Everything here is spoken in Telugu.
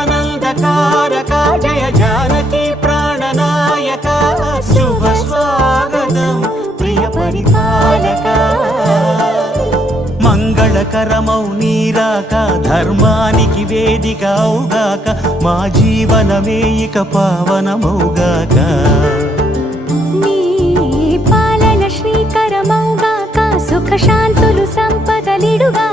జగదానందకారక జయ జానకి ప్రాణనాయక శుభ స్వాగతం ప్రియ పరిపాలక మంగళకరమౌ నీరాక ధర్మానికి వేదిక అవుగాక మా జీవనమే ఇక పావనమౌగాక నీ పాలన శ్రీకరమౌగాక సుఖ శాంతులు సంపదలిడుగా